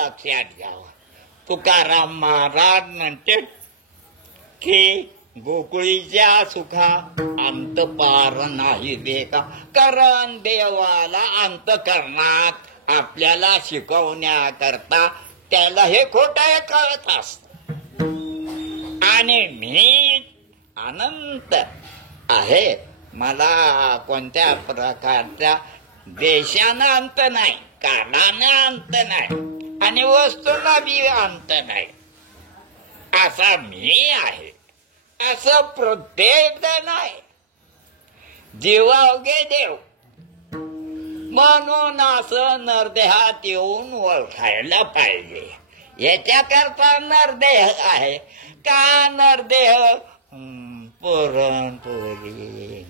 लक्षात घ्यावं. तुकाराम महाराज म्हणते की गोकुळीच्या सुखा अंत पार नाही देका. कारण देवाला अंतकरणात आपल्याला शिकवण्याकरता त्याला हे खोटं कळत असत. आणि मी अनंत आहे, मला कोणत्या प्रकारच्या देशानं अंत नाही, काळानं अंत नाही आणि वस्तूला बी अंत नाही, असा मी आहे असं प्रत्येक जण आहे. जीवावगे देव म्हणून असं नरदेहात येऊन ओळखायला पाहिजे. याच्याकरता नरदेह आहे का? नरदेह पुरणपोळी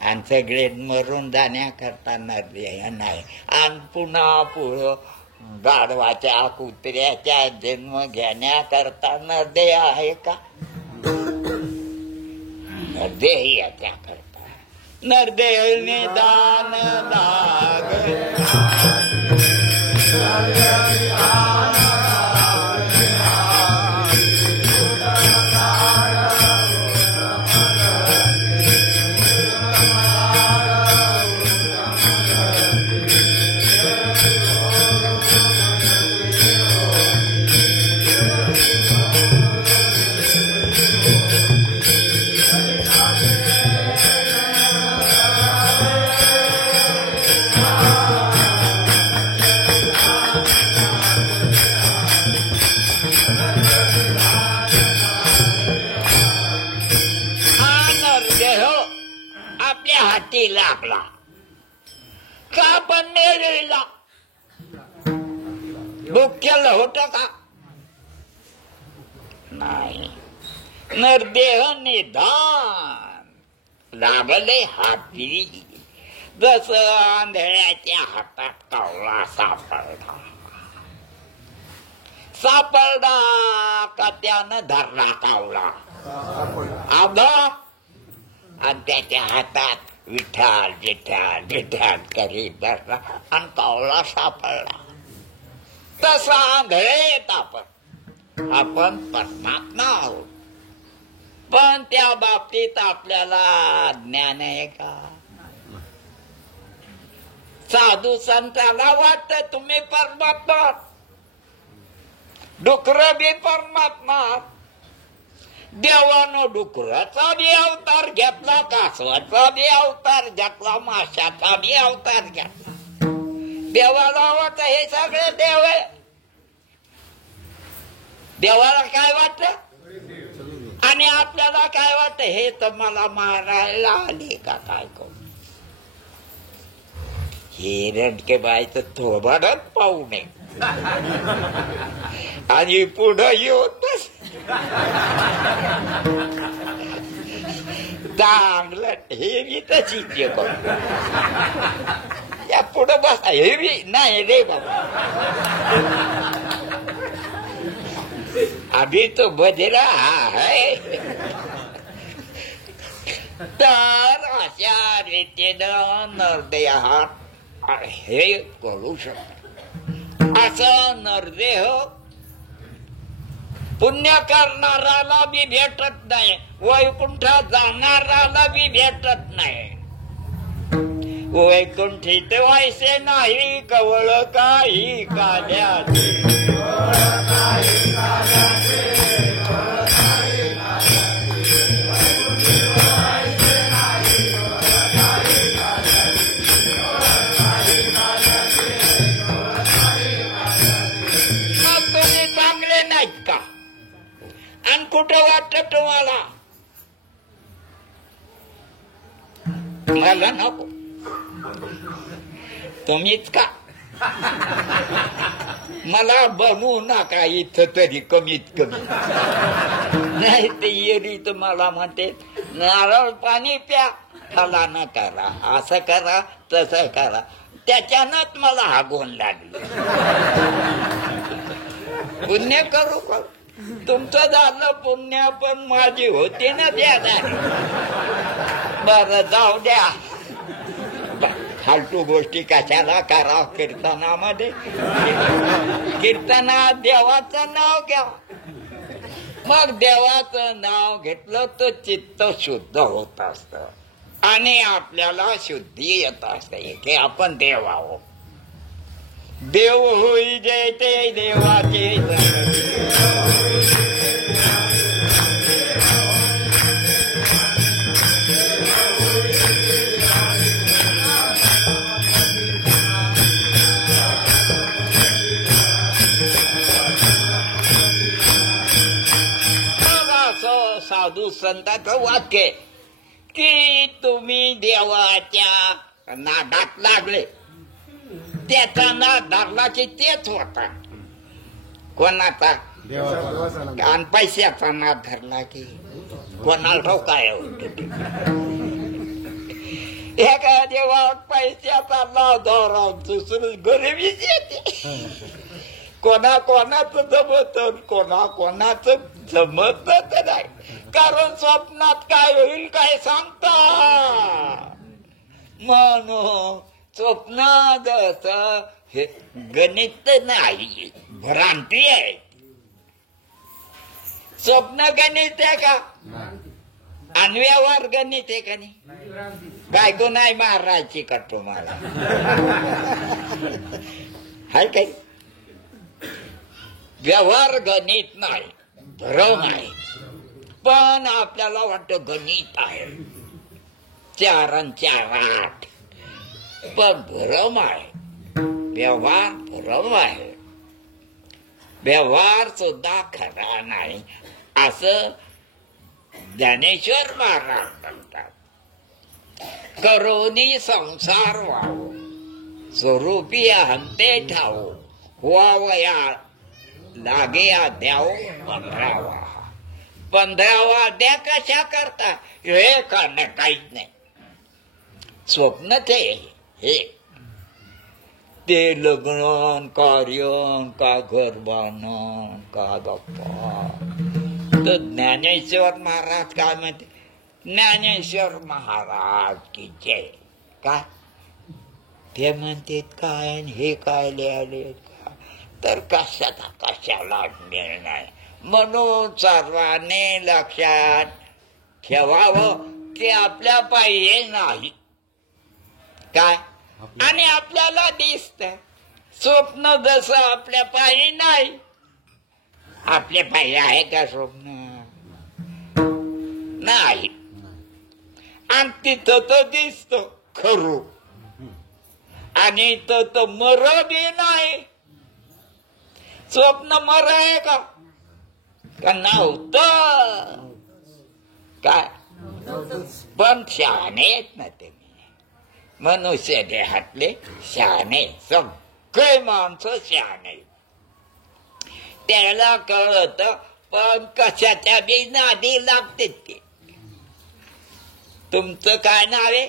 आणि सगळे मरून जाण्याकरता नरदेह नाही. आणि पुन्हा पुढं गाढवाच्या कुत्र्याच्या जन्म घेण्याकरता नरदेह आहे का? नरदेह याच्याकरता नरदेह निदान लाग. लागला का? पण नेलेला डोक्याला होत का? नाही. नरदेह निदान लागले हाती, जस आंधळ्याच्या हातात कावळा सापडला. सापडला का त्यानं धरला कावळा आधा आणि त्याच्या हातात विठाल विठाल विठाल करीत धरला आणि कावळा सापडला. तसा आंधळेत आपण परमात्मा आहोत. पण त्या बाबतीत आपल्याला ज्ञान आहे का? साधू संतांना वाटत तुम्ही परमात्मा, डुकर बी परमात्मा. देवानं डुकराचा बी अवतार घेतला, कासवाचा बी अवतार घेतला, माशाचा बी अवतार घेतला. देवाला वाटत हे सगळे देव आहे. देवाला काय वाटत आणि आपल्याला काय वाटत? हे तर मला मारायला आले का काय करू? हे रडके बायचं थोबाडत पाहू नये आणि पुढं येऊन बस. चांगलं हे बी तशीच या पुढं बस. हे बी नाही रे बाबा, अभी तो बजरा है. तर अशा रीतीनं नरदेहात हे करू शकतो. असं नरदेह पुण्य करणाराला बी भेटत नाही, वैकुंठात जाणाराला बी भेटत नाही. वैकुंठीत व्हायचे नाही कवळ काही काल्याचे. आणि कुठं वाटत तुम्हाला? मला नको, तुम्हीच का? मला बनवू नका इथं तरी कमीत कमी. नाही ते येरी तुम्हाला म्हणते नारळ पाणी प्या, फला न करा, असं करा तसं करा. त्याच्यानंच मला हागून लागली. पुण्य करू का? तुमचं झालं पुण्य, पण माझी होती ना द्या. बरं जाऊ द्या. फालतू गोष्टी कशाला करा कीर्तनामध्ये. कीर्तनात देवाचं नाव घ्या. मग देवाचं नाव घेतलं तर चित्त शुद्ध होत असत आणि आपल्याला शुद्धी येत असते की आपण देव आहोत. देव होई जय ते देवाचे साधू संतांचं वाक्य की तुम्ही देवाच्या नादात लागले. त्याचा नाद धरला की तेच होता. कोणाचा आणि पैशाचा नाद धरला की कोणाला काय होत. एका देवा पैशाचा नाद धरा दुसरी गरिबीच येते. कोणाचं जमत कोणाचं जमतच नाही. कारण स्वप्नात काय होईल काय सांगता. म्हणून स्वप्नात हे गणित नाही, भ्रांती आहे. स्वप्न गणित आहे का आणि व्यवहार गणित आहे का नाही. बायको नाही मारायची का तुम्हाला हाय काही. व्यवहार गणित नाही, भ्रम आहे. पण आपल्याला वाटतं गणित आहे 4 आणि 4 8. पण भ्रम आहे. व्यवहार भ्रम आहे. व्यवहार सुद्धा खरा नाही असं ज्ञानेश्वर महाराज म्हणतात. करोनी संसार व्हावो स्वरूपी हंते ठावो व्हावया लागे द्याव 15वा. 15वा द्या कशा करता हे कारण काहीच नाही. स्वप्न हे ते लग्न कार्य का घर बांधणं का गप्पा. तर ज्ञानेश्वर महाराज काय म्हणते. ज्ञानेश्वर महाराज की जय. काय ते म्हणतात काय हे काय लिहाले का तर कशाला मिळ नाही. म्हणून सर्वांनी लक्षात ठेवावं की आपल्या पाहिजे नाही काय आणि आपल्याला दिसत स्वप्न जसं आपल्या पायी नाही. आपल्या पायी आहे का स्वप्न नाही. आणि तिथं तर दिसत खरू आणि तर मर बी नाही. स्वप्न मर आहे का नव्हतं काय. पण शहाणे आहेत ना ते मनुष्य देहातले शहाणे. सगळे माणसं शहाणे. त्याला कळत पण कशाच्या बी नादी लागते ते. तुमचं काय नाव आहे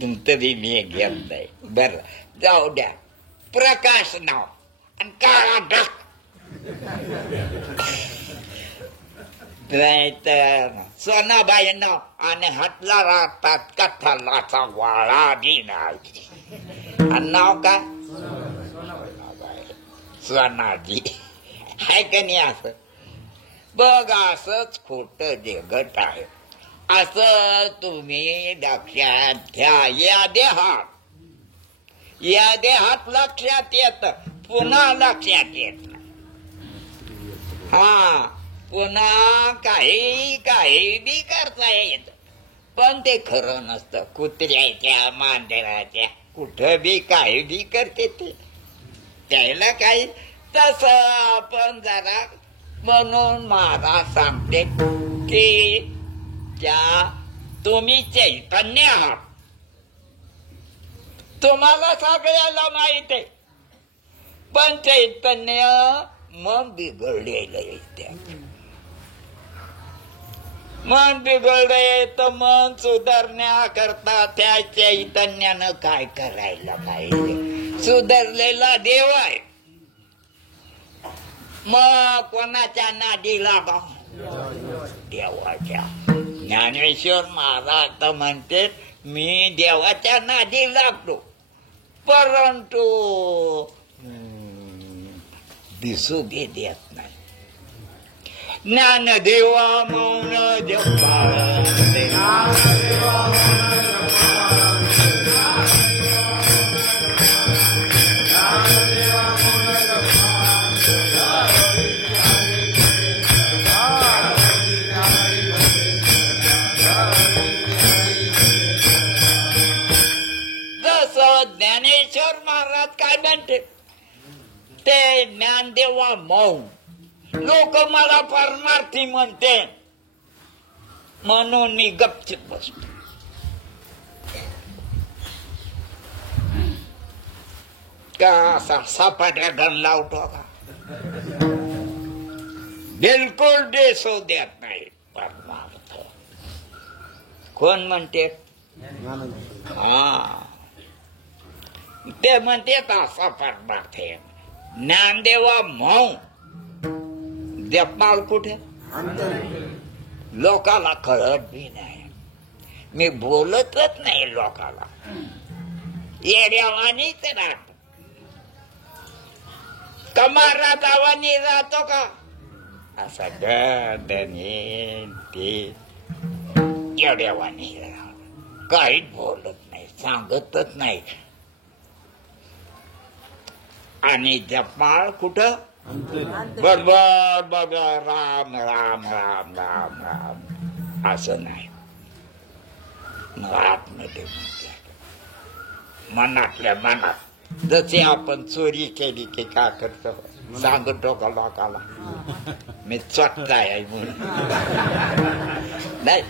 तुमचं बी मी घेतलंय. बर जाऊ द्या. प्रकाश नाव आणि काळा डाक नाही तर सोनाबाई नाव आणि हातला राहतात कथालाचा वाळा बी नाही. आणि नाव काय सोनाजी आहे का नाही. असं बघ असंच खोट जगत आहे. असं तुम्ही लक्षात घ्या. या देहात लक्षात येत पुन्हा लक्षात येत. हा पुन्हा काही बी करता येत पण ते खरं नसतं. कुत्र्याच्या मांजराच्या कुठं बी काही बी करते ते त्याला काही तस आपण जरा. म्हणून महाराज सांगते की त्या तुम्ही चैतन्य आहात. तुम्हाला सगळ्याला माहित आहे पण चैतन्य मन बिघडलेलं आहे. मन बिघडले तर मन सुधारण्याकरता त्या चैतन्यानं काय करायला पाहिजे. सुधारलेला देव आहे मग कोणाच्या नादी लागा? देवाच्या. ज्ञानेश्वर महाराज तर म्हणते मी देवाच्या नादी लागतो, परंतु दिसू बी देत नाही. ज्ञानदेवा मौन देवा ज्ञानेश्वर महाराज काय म्हणते ते ज्ञानदेवा मौन. लोक मला परमार्थी म्हणते म्हणून मी गपचिप बसतो. का असा सपाट्या गण लावतो का? बिलकुल देसो देत नाही परमार्थ. कोण म्हणते? हा, ते म्हणते असा परमार्थ आहे. ज्ञानदेवा मौन. जपमाल कुठे? लोकाला कळत बी नाही. मी बोलतच नाही लोकाला. येड्यावानीच राहतो. कमारातावानी राहतो का? असं ते येड्यावानी राहतो. काहीच बोलत नाही, सांगतच नाही. आणि जपमाळ कुठं? बरोबर बघा, राम राम राम राम राम असं नाही. आतमध्ये मनातल्या मनात जसे आपण चोरी केली की काय करतो, सांगतो का लोकाला मी चटकाय म्हणून? नाही,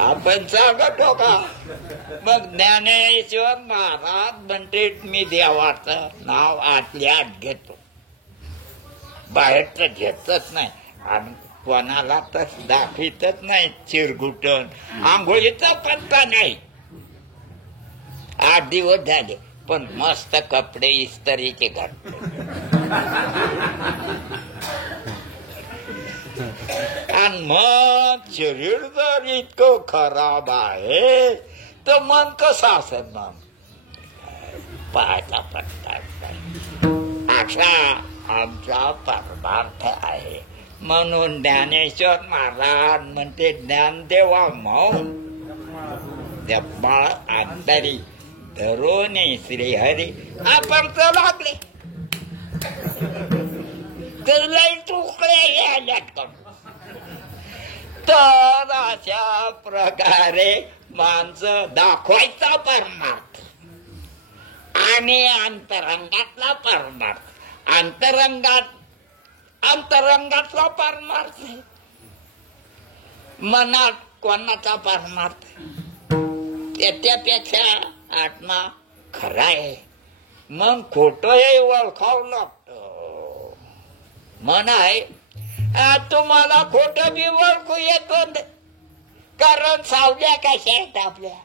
आपण सांगतो का? मग ज्ञानेश्वर महाराज म्हणते मी देवाचं नाव आतल्या आत घेतो, बाहेरच घेतच नाही. आणि कोणाला तर दाखवितच नाही. चिरगुटन आंघोळीचा पत्ता नाही. 8 दिवस झाले पण मस्त कपडे इस्त्रीचे घातले. आणि मग शरीर जर इतकं खराब आहे तर मन कसं असेल? मग पायाचा पत्ता नाही. असा आमचा परमार्थ आहे. म्हणून ज्ञानेश्वर महाराज म्हणते ज्ञानदेवा मौन जपमाळ अंतरी धरोने श्रीहरी. आपण तर लागले तर लई तुकडे घ्यायला. तर अशा प्रकारे माणसं दाखवायचा परमार्थ आणि अंतरंगातला परमार्थ. अंतरंगातला परमार्थ मनात कोणाचा परमार्थ त्याच्यापेक्षा आत्मा खरा आहे. मग खोटंही ओळखावं लागतं. मन आहे तुम्हाला खोटं बी ओळखू येतो, कारण सावल्या कशा आहेत आपल्या?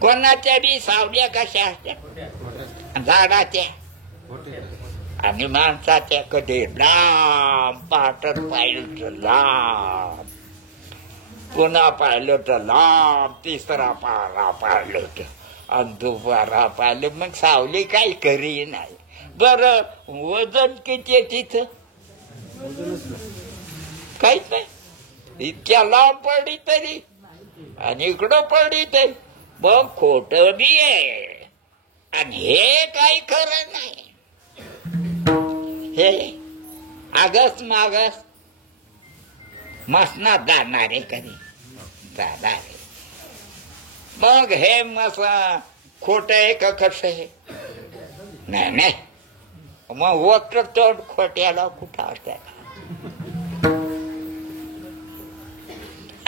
कोणाच्या बी सावल्या कशा असतात? झाडाच्या आणि माणसाच्या. कधी लांब पाटत पाहिलं तर लांब, पुन्हा पाहिलं तर लांब, तिसरा पारा पाहिलं तर आणि दुपारा पाहिलं. मग सावली काही करी नाही. बरं वजन किती आहे तिथं? काहीच नाही. इतक्या लांब पडली तरी आणि इकडं पडली तरी. मग खोट बी आहे आणि हे काही खरं नाही. हे आगस मागस मसनात जाणारे कधी जाणारे. मग हे मस खोट आहे का कसं आहे? नाही नाही. मग वक्र चढ खोट्याला कुठं असतात?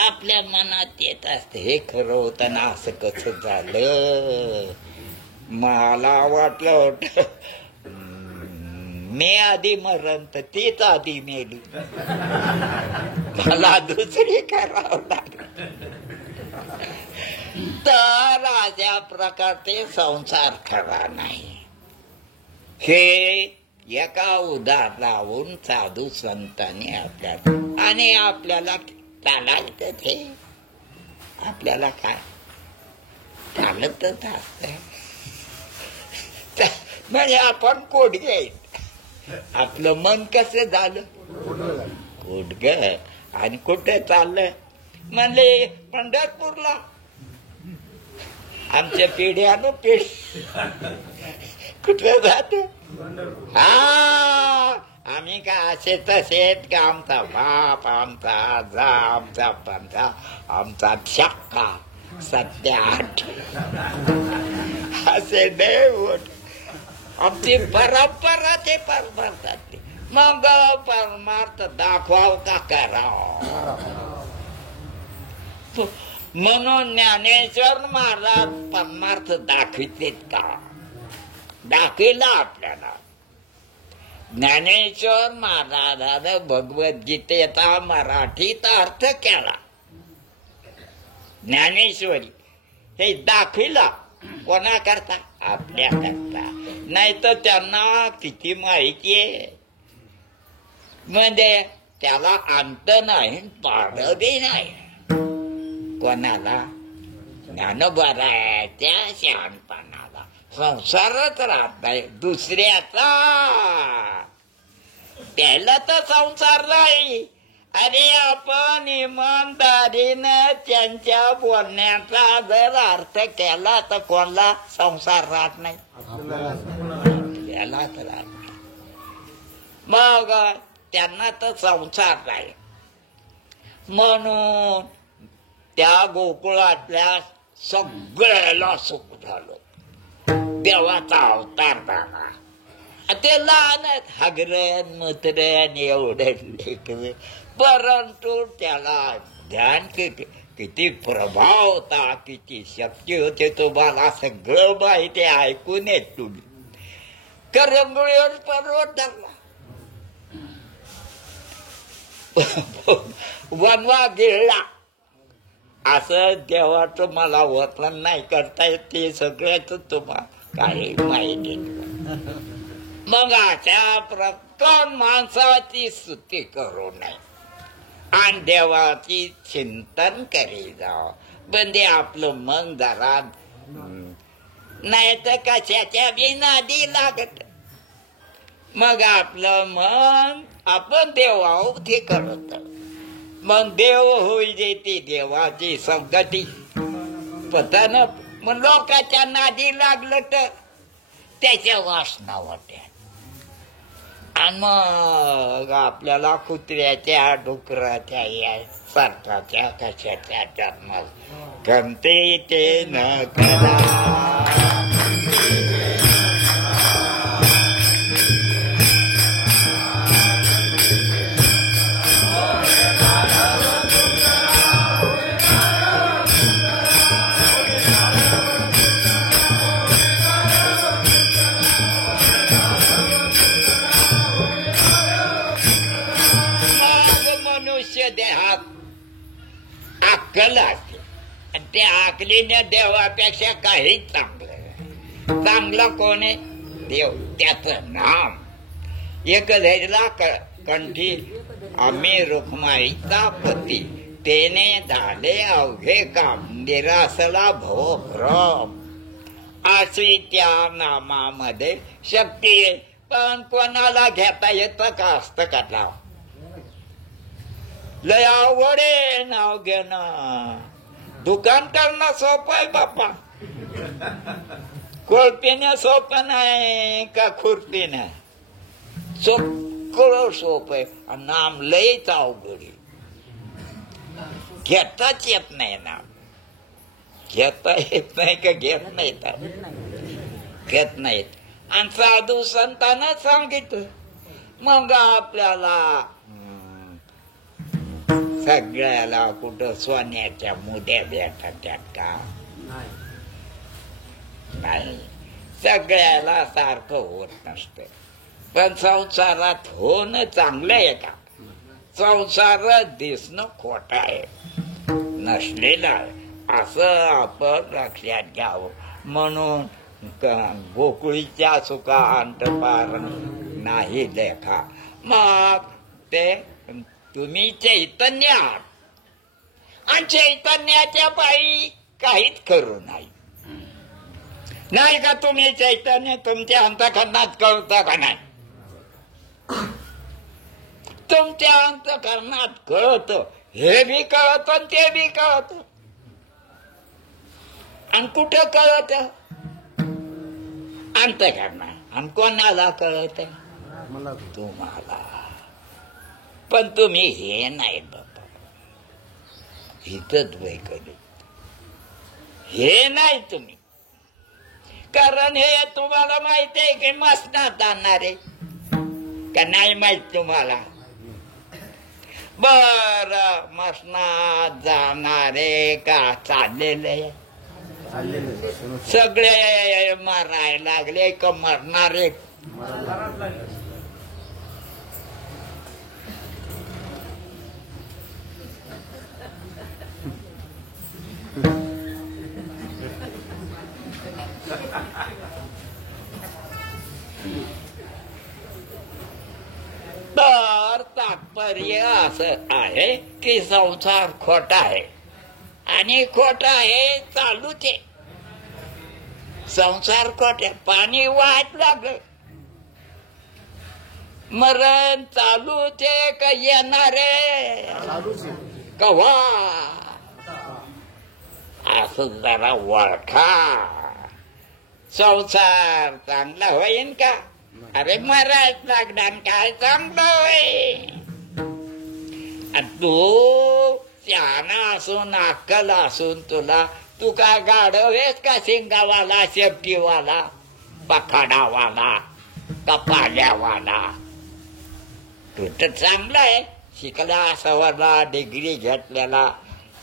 आपल्या मनात येत असते हे खरं होतं ना, असं कसं झालं. मला वाटलं होत मी आधी मरण तर तीच आधी मेली, मला दुसरी करावं लागलं. तर अशा प्रकारचे संसार खरा नाही. हे एका उदाहरणावरून साधू संतांनी आपल्याला आणि आपल्याला चालायचं ते आपल्याला काय चालतच असत म्हणजे आपण कोडगे आहेत. आपलं मन कसं झालं कोडग आणि कुठे चाललं म्हणले पंढरपूरला. आमच्या पिढ्यानो पिढी कुठे जात आम्ही का असे तसेच का आमचा बाप आमचा आजा आमचा पंथा आमचा शक्का सध्या असे देव आमची परंपरा ते परमार्थातली. मग परमार्थ दाखवाव का कराव म्हणून ज्ञानेश्वर महाराज परमार्थ दाखवितेत का दाखविला आपल्याला. ज्ञानेश्वर महाराजानं भगवद्गीतेचा मराठीत अर्थ केला. ज्ञानेश्वरी हे दाखविला कोणाकरता आपल्याकरता. नाही तर त्यांना किती माहिती आहे म्हणजे त्याला अंत नाही पाड बी नाही. कोणाला ज्ञानोबाराच्या शहाणपणाला संसारच राहत नाही दुसऱ्याचा. त्याला तर संसार नाही. अरे आपण इमानदारीनं त्यांच्या बोलण्याचा जर अर्थ केला तर कोणाला संसार राहत नाही याला तर राहत नाही. मग त्यांना तर संसार नाही म्हणून त्या गोकुळातल्या सगळ्याला सुख झालं. देवाचा अवतार झाला. ते लहान हगरण मुतरण एवढं लेकर परंतु त्याला ध्यान किती प्रभाव होता किती शक्ती होते तुम्हाला सगळं माहिती ऐकून येत तुम्ही. करंगुळीवर पर्वत धरला वनवा गिळला असं देवाचं मला वर्णन नाही करता येत. ते सगळ्याच तुम्हाला काही माहिती. मग अशा प्रकार माणसाची स्तुती करू नये आणि देवाची चिंतन करी जाव म्हणजे आपलं मन जरा नाही तर कशाच्या बी नादी लागत. मग आपलं मन आपण देवावरती करत मग देव होई ती देवाची संगती पतान. मग लोकांच्या नादी लागलं तर त्याच्या वासना वाट्या आणि मग आपल्याला कुत्र्याच्या डुकराच्या या सारखाच्या कशाच्या जन्मात गमते ते न करा. देहात अक्कल असते आणि त्या अकलीने देवापेक्षा काही चांगलं. चांगलं कोण आहे देव त्याचं नाम. एक धैर्यला कंठी आम्ही रुक्माईचा पती तेने झाले अवघे काम निरासला भोक्रम. अशी त्या नामामध्ये शक्ती आहे. पण कोणाला घेता येतं का असतं का लय अवघड आहे नाव घेणं. दुकान करणं सोपं आहे बाप्पा. कोळपीनं सोपं नाही का खुरपीनं सगळं सोपं आहे. नाम लयच अवघड आहे. घेताच येत नाही नाम. घेता येत नाही का घेत नाहीत घेत नाहीत. आणि साधू संतांना सांगितलं मग आपल्याला सगळ्याला कुठं सोन्याच्या मुद्या भेटतात का नाही. सगळ्याला सारखं होत नसतं. पण संसारात होणं चांगलं आहे का संसार दिसणं खोटं आहे नसलेलं आहे असं आपण लक्षात घ्यावं. म्हणून गोकुळीच्या सुखा अंत पार नाही लेखा. मग ते तुम्ही चैतन्य आहात आणि चैतन्याच्या पायी काहीच करू नाही. नाही का तुम्ही चैतन्य तुमच्या अंतःकरणात कळतं का नाही? तुमच्या अंतःकरणात कळत, हे बी कळत आणि ते बी कळत. आणि कुठं कळत? अंतःकरणात. आणि कोणाला कळत? तुम्हाला. पण तुम्ही हे नाही बाबा, हितच वैकले हे नाही तुम्ही. कारण हे तुम्हाला माहित आहे की मसनात आणणारे का नाही माहित तुम्हाला? बर, मसनात जाणारे का चाललेले सगळे मारायला लागले का मरणारे? तर तात्पर्य असं आहे की संसार खोटा आहे आणि खोटा आहे चालूच आहे. संसार खोटे, पाणी वाहत लागलं, मरण चालूच आहे का येणारे कव्हा असं जरा ओळखा. संसार चांगला होईन का? अरे मरायच लागणार, काय चांगलं होईल? तू शहाणा असून अक्कल असून तुला, तू काय गाढवेस का शिंगावाला, शेपटीवाला, पखाडावाला का पाल्यावाला? तू तर चांगला आहे, शिकला सवरला, डिग्री घेतलेला,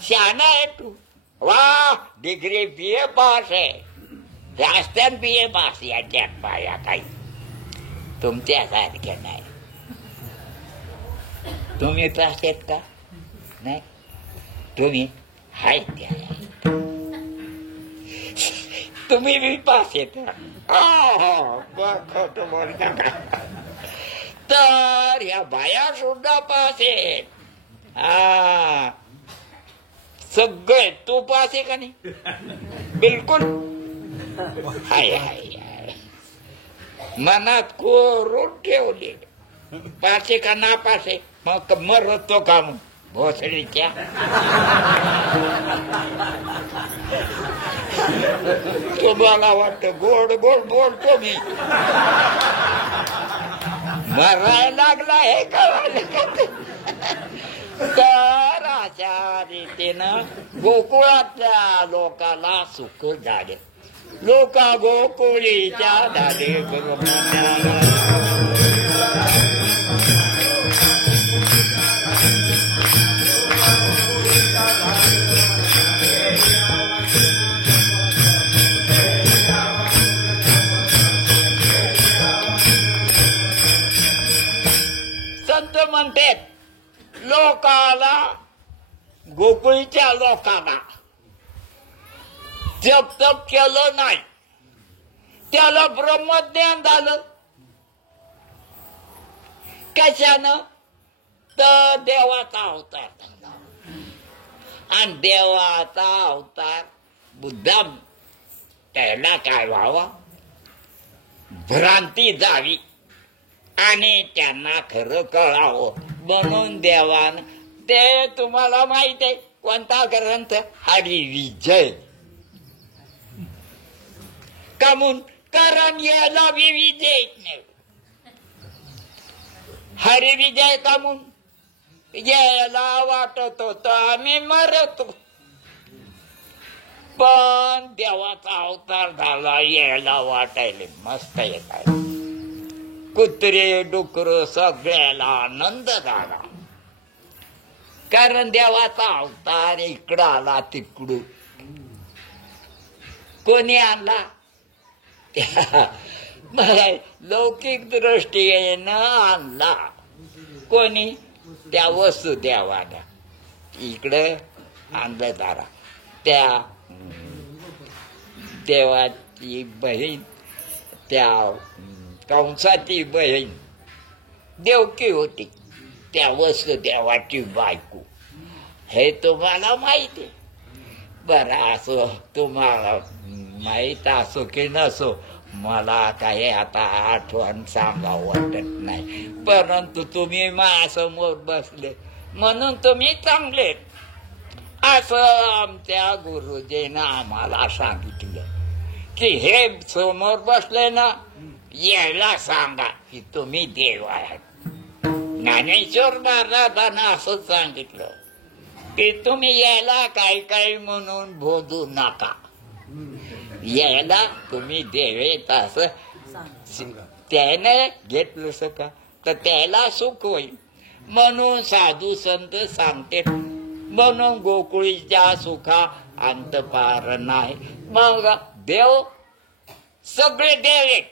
शहाणा आहे तू. वा, डिग्री BA पास आहे, जास्त BA पास याच्यात पाया काही. तुमच्यासारखे नाही. तुम्ही पास आहेत का? नाही. तुम्ही हाय त्या, तुम्ही बी पास येत. खोटं बोलता का? तर या बाया सुद्धा पास आहेत. सगळे. तू पास आहे का नाही? बिलकुल. हाय हाय हाय. मनात कोरून ठेवले, पासे का ना पासे, मग मरतो का मग भोसडीच्या? तुम्हाला वाटतं गोड गोड बोलतो मी, मरायला लागला हे कळालं. तर अशा रीतीनं गोकुळातल्या लोकाला सुख झाले. लोका गोकुळीच्या झाले संत म्हणतात, लोकाला गोकुळीच्या लोकांना जप तप केलं नाही, त्याला ब्रह्मज्ञान झालं. कशानं? तर देवाचा अवतार झाला. आणि देवाचा अवतार बुद्धम, त्याला काय व्हावा? भ्रांती जावी आणि त्यांना खरं कळावं म्हणून देवान ते, तुम्हाला माहित आहे कोणता ग्रंथ? हरिविजय. कामून? कारण याला बी विजय नाही. हरिविजय कामून? याला वाटत होत आम्ही मरतो, पण देवाचा अवतार झाला यायला वाटायले मस्त येत आहे. कुत्रे डुकर सगळ्याला आनंद झाला, कारण देवाचा अवतार इकडं आला तिकडून. कोणी आणला? लौकिक दृष्टीने आणला. कोणी? त्या वसुदेवाला इकडं आणलं. जरा त्या देवा ती बहीण त्या कंसाची बहीण देवकी होती, त्या वसुदेवाची बायको. हे तुम्हाला माहिती आहे. बरं, असो तुम्हाला माहीत असो की नसो, मला काही आता आठवण सांगावं वाटत नाही. परंतु तुम्ही माझ्यासमोर बसले म्हणून तुम्ही चांगले, असं आमच्या गुरुजीनं आम्हाला सांगितलं की हे समोर बसले ना, यायला सांगा की तुम्ही देव आहात. ज्ञानेश्वर महाराजांना असं सांगितलं की तुम्ही यायला काही काही म्हणून बोधू नका, यायला तुम्ही देवेत असं त्याने घेतलं का तर त्याला सुख होईल म्हणून साधू संत सांगते. म्हणून गोकुळीच्या सुखा अंत पार नाही. मग देव सगळे देव आहेत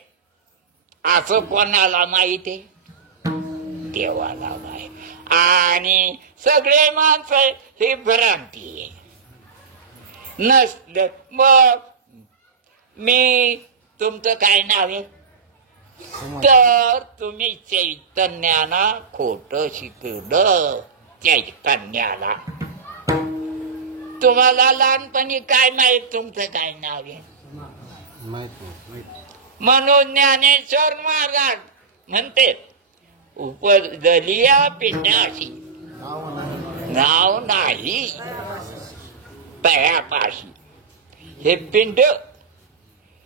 असं कोणाला माहिती आहे? देवाला माहिती. आणि सगळे माणसं ही भ्रांती आहे. नसलं मग मी तुमचं काय नाव आहे तर तुम्ही चैतन्याला खोट शिकवलं. चैतन्याला तुम्हाला लहानपणी काय माहित तुमचं काय नाव आहे? म्हणून ज्ञानेश्वर महाराज म्हणते उपदलिया पिंडाशी नाव नाही तयापाशी. हे पिंड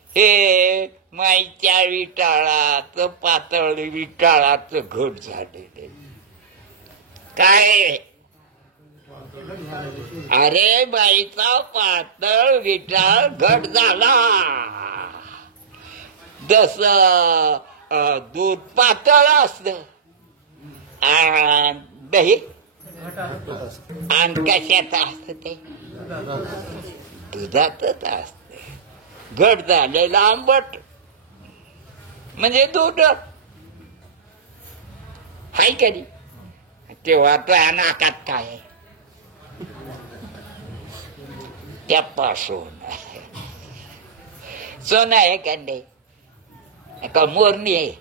हे माईच्या विटाळाचं पातळ विटाळाचं घट झालेले. काय अरे बाईचा पातळ विटाळ घट झाला. जस दूध पातळ असत आणि दही आणि कशात असत ते दुधातच असत. घट झालेला आंबट म्हणजे दूध हाय कधी. तेव्हा त्या नाकात काय त्यापासून सोनं आहे का नाही का मोरणी आहे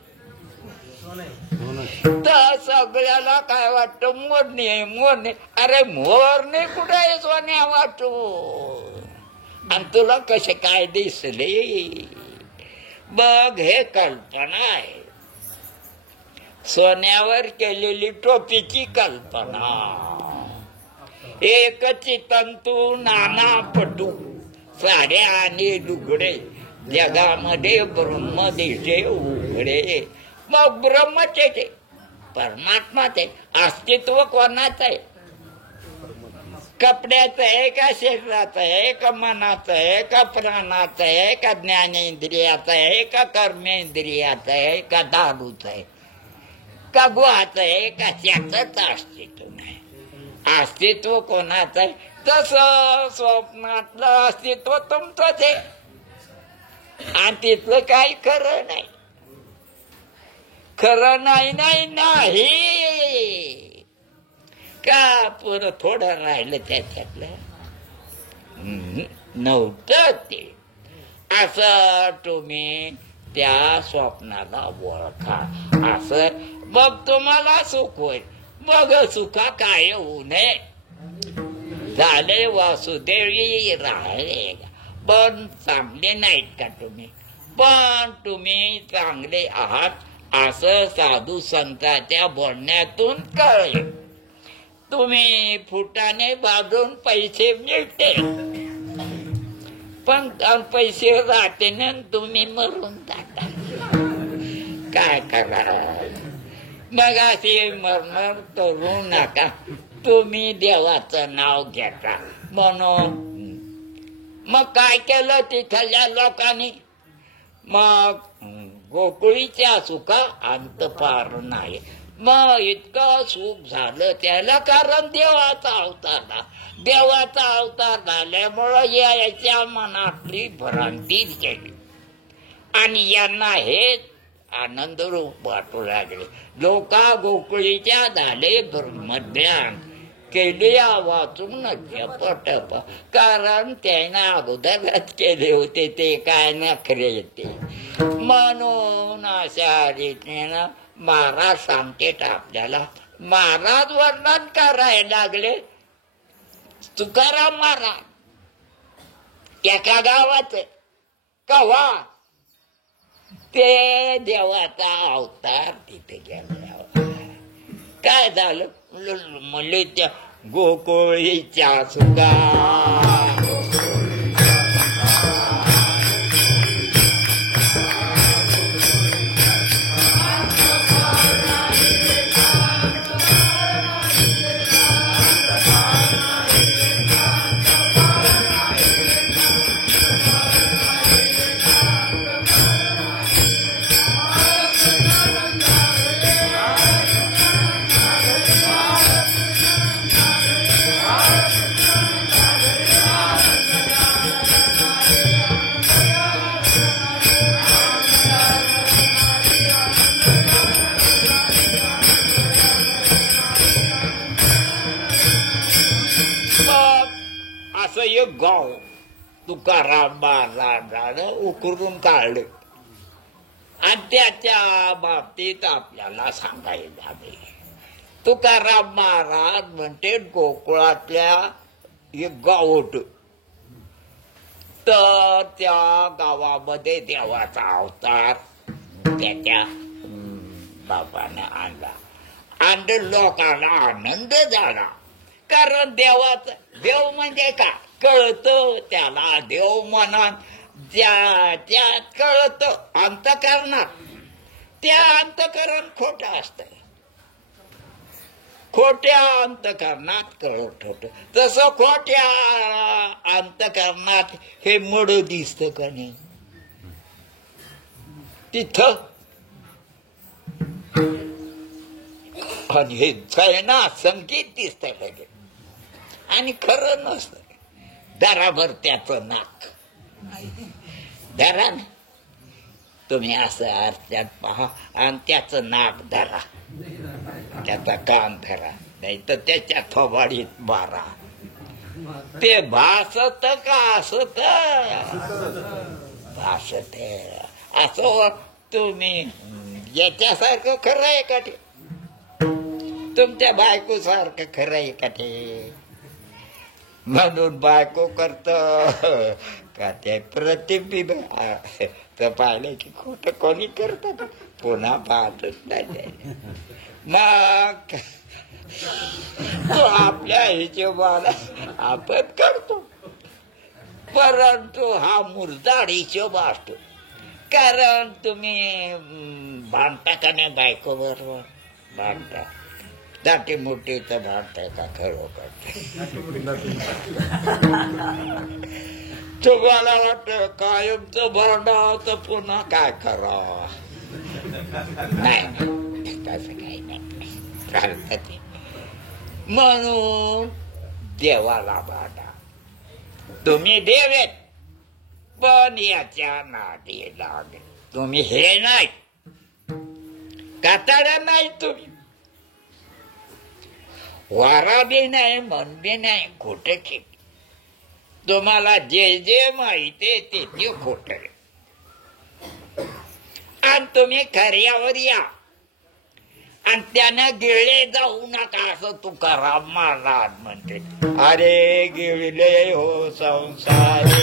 तर सगळ्याला काय वाटतं मोरणी आहे मोरणी. अरे मोरणी कुठे आहे सोन्या वाटतो आणि तुला कसे काय दिसले बघ. हे कल्पना आहे सोन्यावर केलेली टोपीची कल्पना. एकची तंतू नाना पटू साड्या आणि लुगडे जगामध्ये ब्रह्म दिसे उघडे. मग ब्रह्मचे ते परमात्माचे अस्तित्व कोणाचं आहे? कपड्याचं आहे का शरीराचं आहे का मनाचं आहे का प्राणाचं आहे का ज्ञानेंद्रियाचं आहे का कर्मेंद्रियाचं आहे का दारूचं आहे का गुहाचं आहे का त्याचंच अस्तित्व नाही. अस्तित्व कोणाचं आहे? तसं स्वप्नातलं अस्तित्व तुमचंच आहे आणि तिथलं काही खरं नाही. खरं नाही नाही नाही का पुरं थोडं राहिलं त्याच्यातलं नव्हतं ते. असं तुम्ही त्या स्वप्नाला ओळखा असं मग तुम्हाला सुख होईल. मग सुखा काय होऊ नये झाले वासुदेवी राहिले पण चांगले नाहीत का तुम्ही? पण तुम्ही चांगले आहात असं साधू संतांच्या बोलण्यातून कळले. तुम्ही फुटाने बाजून पैसे मिळते पण पैसे राहते ना तुम्ही मरून जाता. काय करा मग असे मरमर करू नका. तुम्ही देवाचं नाव घेता म्हणून मग काय केलं तिथल्या लोकांनी? मग गोकुळीच्या सुखा अंत पार नाही. मग इतकं सुख झालं त्याला कारण देवाचा अवतार. देवाचा अवतार झाल्यामुळं याच्या मनातली भ्रांती केली आणि यांना हे आनंद रूप वाटू लागले. लोका गोकुळीच्या झाले ब्रह्मज्ञान केली वाचून टप, कारण त्याने अगोदरच केले होते ते काय नखरे येते. म्हणून अशा रीतीनं महाराज सांगतेत आपल्याला. महाराज वर्णन करायला लागले. तुकाराम महाराज एका गावात कवा ते देवाचा अवतार तिथे गेला. काय झालं म्हणले त्या गोकुळीच्या सुगा एक गाव तुकाराम महाराजानं उकरून काढलं आणि त्याच्या बाबतीत आपल्याला सांगायला हवे. तुकाराम महाराज म्हणते गोकुळातल्या एक गाव होत, तर त्या गावामध्ये देवाचा अवतार त्याच्या बापाने आणला आणि लोकांना आनंद झाला. कारण देव म्हणजे का कळत त्याला, देव मनात त्यात कळत अंतकरणात. त्या अंतकरण खोटं असतंय, खोट्या अंतकरणात कळत होत. तसं खोट्या अंतकरणात हे मड दिसत का नाही तिथं. आणि हे ना संकेत दिसत लगे आणि खरं नसतं. दराभर त्याचं नाक धरा ना तुम्ही, असं अर्ध्यात पहा आणि त्याचं नाक धरा, त्याचा कान धरा, नाही तर त्याच्या थोबाडीत मारा. ते भासत का असत भासत असं. तुम्ही याच्यासारखं खरं आहे का ते? तुमच्या बायको सारखं खरं आहे का ते? म्हणून बायको करत का ते प्रतिबिंब तर पाहिलं की खोट कोणी करत पुन्हा पाहतच नाही. मग तो आपल्या हिशोबाला आपण करतो, परंतु हा मुरदाड हिशोब असतो. कारण तुम्ही भांडता का नाही बायको बरोबर? भांडता दाटी मोठीचं भांडताय का खरोखर? तुम्हाला वाटतं कायमचं भांडा तर पुन्हा काय करा? नाही तसं काही नाही, चालतं ते. म्हणून देवाला भांडा. तुम्ही देवेत पण याच्या नादी लागे. तुम्ही हे नाही काताडा नाही, तुम्ही वारा बी नाही, मन बी नाही, खोटच. तुम्हाला जे जे माहिती ते ते खोट. आणि तुम्ही खऱ्यावर या आणि त्यानं गिळले जाऊ नका असं तुकाराम महाराज म्हणते. अरे गिळले हो संसारी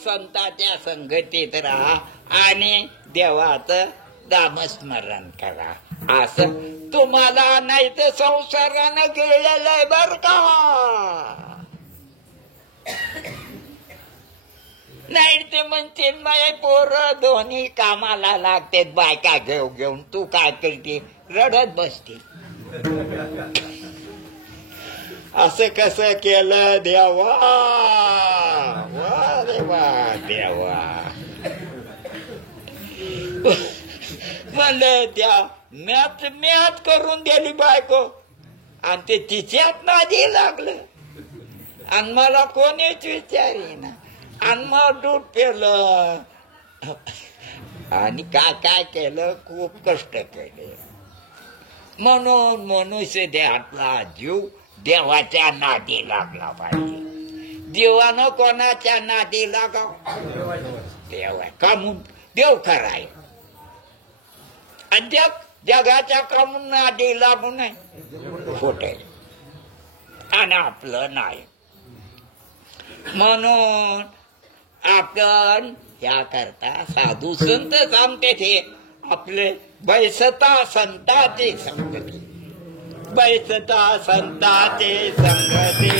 संतांच्या संगतीत राहा आणि देवाचं नामस्मरण करा. असं तुम्हाला नाही तर संसारानं गेलेलं आहे बर का. नाही ते म्हणते माझे पोरं दोन्ही कामाला लागते, बायका घेऊन तू काय करते? रडत बसते. असं कसं केलं देवा? वा देवा देवा. म्हणलं त्या म्यात करून दिली बायको आणि ते तिच्यात नादी लागलं आणि मला कोणीच विचारेना आणि मग दूध पेलं आणि काय केलं, खूप कष्ट केले. म्हणून मनुष्य देहातला जीव देवाच्या नादी लागला पाहिजे. देवानं कोणाच्या नादी लागाव? देव आहे कामून देव कराय. अद्याप जगाच्या कामून नादी लागू नये खोटे आणि आपलं नाही. म्हणून आपण या करता साधू संत सांगते ते आपले बैसता संताचे संगती, बैसता संताचे संगती.